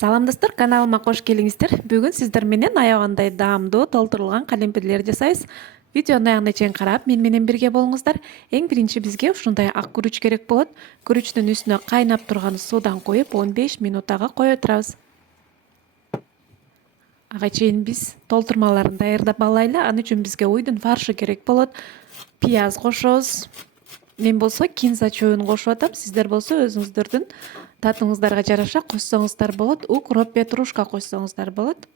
Салам достор, каналыма кош келиңиздер. Бүгүн сиздер менен аягандай даамдуу толтурулган калемпирлер жасайбыз. Видеонун аягына чейин карап, мен менен бирге болуңуздар. Эң биринчи бизге ушундай ак күрүч керек болот. Күрүчтүн үстүнө кайнап турган суудан коюп, 15 минутага кое турабыз. Ага чейин биз толтурмаларын даярдап алайлы. Аны үчүн бизге уйдун фаршы керек болот. Пияз кошобуз. Мен болсо кинза чөбүн кошуп атам. Сиздер болсо өзүңүздөрдүн татыңыздарга жараша кошсоңуздар болот. Укроп, петрушка кошсоңуздар болот.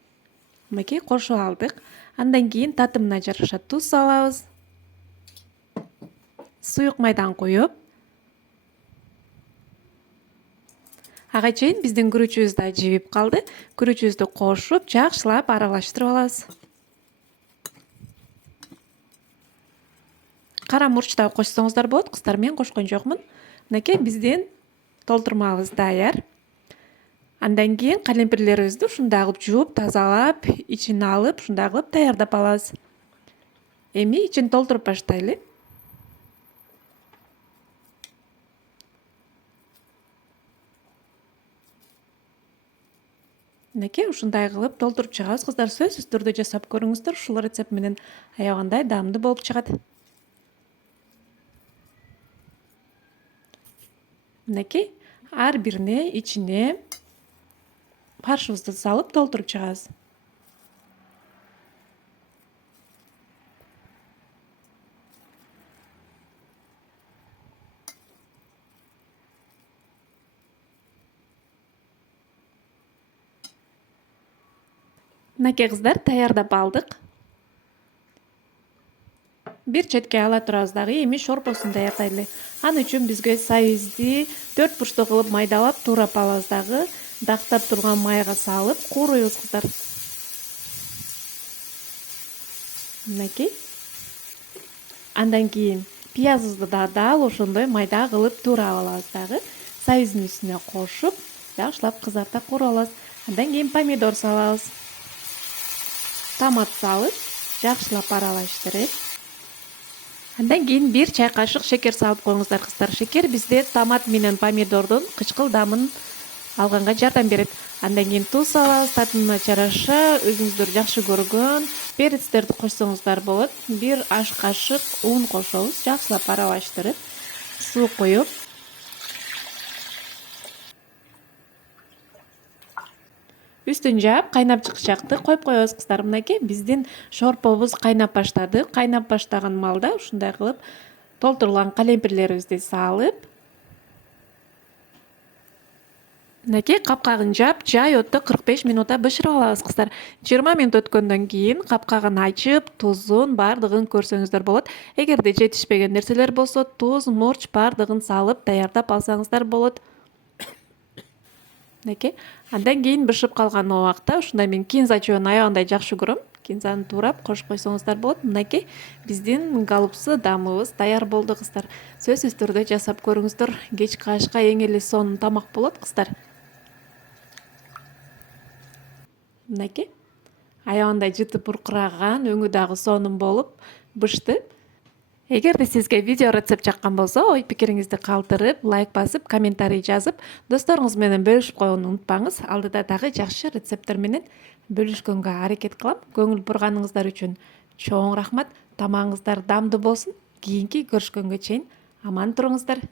Мынакей кошуп алдык. Андан кийин татымына жараша туз салабыз. Суюк майдан коюп, ага чейин биздин күрүчүбүз да жибип калды. Күрүчүбүздү кошуп, жакшылап аралаштырып алабыз. Кара мурч да кошсоңуздар болот, кыздар, мен кошкон жокмун. Мынакей биздин толтурмабыз даяр. Андан кийин калемпирлерибизди ушундай кылып жууп, тазалап, ичин алып, ушундай кылып даярдап алабыз. Эми ичин толтуруп баштайлы. Мынакей ушундай кылып толтуруп чыгабыз. Кыздар, сөзсүз түрдө жасап көрүңүздөр. Ушул рецепт менен аябагандай даамдуу болуп чыгат. Мынакей ар бирине ичине фаршыбызды салып толтуруп чыгабыз. Мынакей кыздар, даярдап алдык. Бир четке ала турабыз дагы. Эми шорпосун даярдайлы. Аны үчүн бизге сабизди 4 бурчтуу кылып майдалап, туурап алабыз дагы. Дактап турган майга салып кууруйбуз, кыздар. Мынакей. Андан кийин пиязыбызды да дал ошондой майда кылып туурап алабыз дагы. Сабиздин үстүнө кошуп, жакшылап кызарта кууруп алабыз. Андан кийин помидор салабыз. Томат салып, жакшылап аралаштырып. Андан кийин 1 чай кашык шекер салып коюңуздар, кыздар. Шекер бизде томат менен помидордун кычкыл даамын алганга жардам берет. Андан кийин туз салабыз, татымына жараша өзүңүздөр жакшы көргөн перецтерди кошсоңуздар болот. 1 аш кашык un кошобуз, жакшылап аралаштырып, суу коюп, үстүн жаап, кайнап чыкчакты коюп коебуз, кыздар. Мынакей биздин шорпобуз кайнап баштады. Кайнап баштаган маалда ушундай кылып толтурулган калемпирлерибизди салып, мынакей капкагын жаап, жай отто 45 минутта бышырып алабыз, кыздар. 20 минут өткөндөн кийин капкагын ачып, тузун бардыгын көрсөңүздөр болот. Эгерде жетишпеген нерселер болсо, туз, мурч бардыгын салып даярдап алсаңыздар болот. Мынакей. Андан кийин бышып калган убакта ушундай мен кинза чөбүн аябагандай жакшы көрөм. Кинзаны туурап кошуп койсоңуздар болот. Мынакей биздин голубцы даамыбыз даяр болду, кыздар. Сөзсүз түрдө жасап көрүңүздөр. Кечки ашка эң эле сонун тамак болот, кыздар. Мынакей аябагандай жыты буркураган, өңү дагы сонун болуп бышты. Эгерде сизге видео рецепт жаккан болсо, ой пикириңизди калтырып, лайк басып, комментарий жазып, досторуңуз менен бөлүшүп койгонду унутпаңыз. Алдыда дагы жакшы рецепттер менен бөлүшкөнгө аракет кылам. Көңүл бурганыңыздар үчүн чоң рахмат. Тамагыңыздар даамдуу болсун. Кийинки көрүшкөнгө чейин аман туруңуздар.